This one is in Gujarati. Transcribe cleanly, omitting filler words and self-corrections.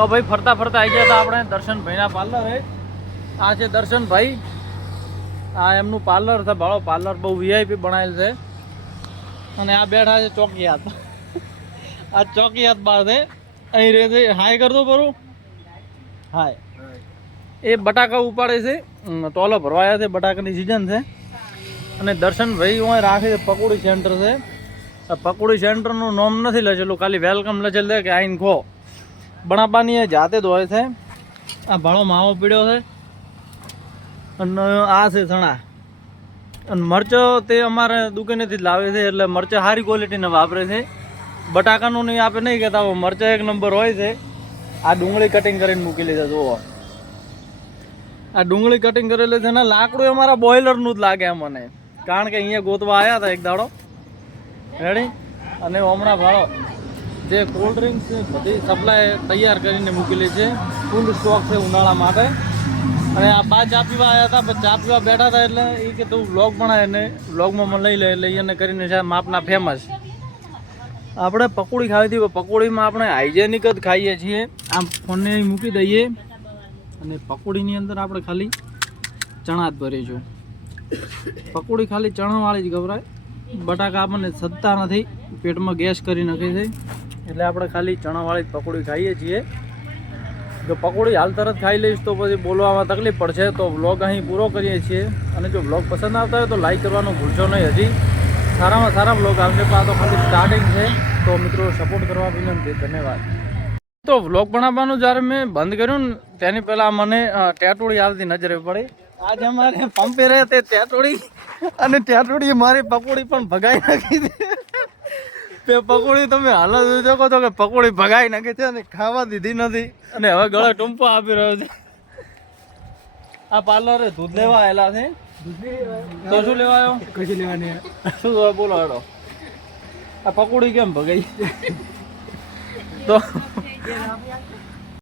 તો ભાઈ ફરતા ફરતા આવી ગયા હતા આપણે દર્શનભાઈના પાર્લર હે. આ છે દર્શનભાઈ, આ એમનું પાર્લર છે. ભાડો પાર્લર બહુ વીઆઈપી બનાવેલ છે. અને આ બેઠા છે ચોકીયાત. આ ચોકીયાત બાર છે, અહીં રહે છે. હાય કરતો બરું હાય. એ બટાકા ઉપાડે છે, ટોલો ભરવાયા છે, બટાકાની સિઝન છે. અને દર્શનભાઈ હું રાખે છે પકોડી સેન્ટર છે. પકોડી સેન્ટરનું નામ નથી લખેલું, ખાલી વેલકમ લખેલ છે કે આઈને ખો. બનાવવાની એ જાતે જ હોય છે. આ ભાડો માવો પીડ્યો છે અને આ છે ચણા. અને મરચો તે અમારે દુકાનેથી જ લાવે છે, એટલે મરચાં સારી ક્વોલિટીના વાપરે છે. બટાકાનું નહીં આપે નહીં કહેતા, મરચાં એક નંબર હોય છે. આ ડુંગળી કટિંગ કરીને મૂકી લીધા જુઓ. આ ડુંગળી કટિંગ કરેલી છે ને લાકડું અમારા બોઇલરનું જ લાગે મને, કારણ કે અહીંયા ગોતવા આવ્યા હતા એક દાડો. રેડી. અને હમણાં ભાડો જે કોલ્ડ ડ્રિંક્સ બધી સપ્લાય તૈયાર કરીને મૂકેલી છે, ફૂલ સ્ટોક છે ઉનાળા માટે. અને આ બા ચા પીવા આવ્યા હતા, પણ ચા પીવા બેઠા હતા એટલે એ કે તું વ્લોગ બનાવે ને વ્લોગમાં મને લઈ લે, એટલે એને કરીને છે માપના ફેમસ. આપણે પકોડી ખાવી હતી, પકોડીમાં આપણે હાઇજેનિક જ ખાઈએ છીએ. આમ ફોનને મૂકી દઈએ અને પકોડીની અંદર આપણે ખાલી ચણા જ ભરીશું. પકોડી ખાલી ચણાવાળી જ ગભરાય. બટાકા આપણને સદતા નથી, પેટમાં ગેસ કરી નાખે છે, એટલે આપણે ખાલી ચણાવાળી જ પકોડી ખાઈએ છીએ. જો પકોડી હાલ તરત ખાઈ લઈશ તો પછી બોલવામાં તકલીફ પડશે. તો વ્લોગ અહીં પૂરો કરીએ છીએ. અને જો વ્લોગ પસંદ આવતા હોય તો લાઈક કરવાનું ભૂલશો નહીં. હજી સારામાં સારા વ્લોગ આવશે, પણ આ તો ખાલી સ્ટાર્ટિંગ છે. તો મિત્રો સપોર્ટ કરવા વિનંતી. ધન્યવાદ. તો વ્લોગ બનાવવાનું જ્યારે મેં બંધ કર્યું ને તેની પહેલાં મને ટેટોડી આવતી નજરે પડી. આજે અમારે પંપે રહે તે ટેટોડી, અને ટેટોડીએ મારી પકોડી પણ ભગાઈ નાખી છે. તે પકોડી તમે હાલ જોઈ શકો છો કે પકોડી ભગાઈ નાખી છે અને ખાવા દીધી નથી. અને હવે ગળે ટૂંપો આપી રહ્યો છે. આ પાર્લરે દૂધ લેવા આવેલા છે. તો શું લેવા આવ્યો? કશું લેવાની. શું બોલો હેડો. આ પકોડી કેમ ભગાઈ? તો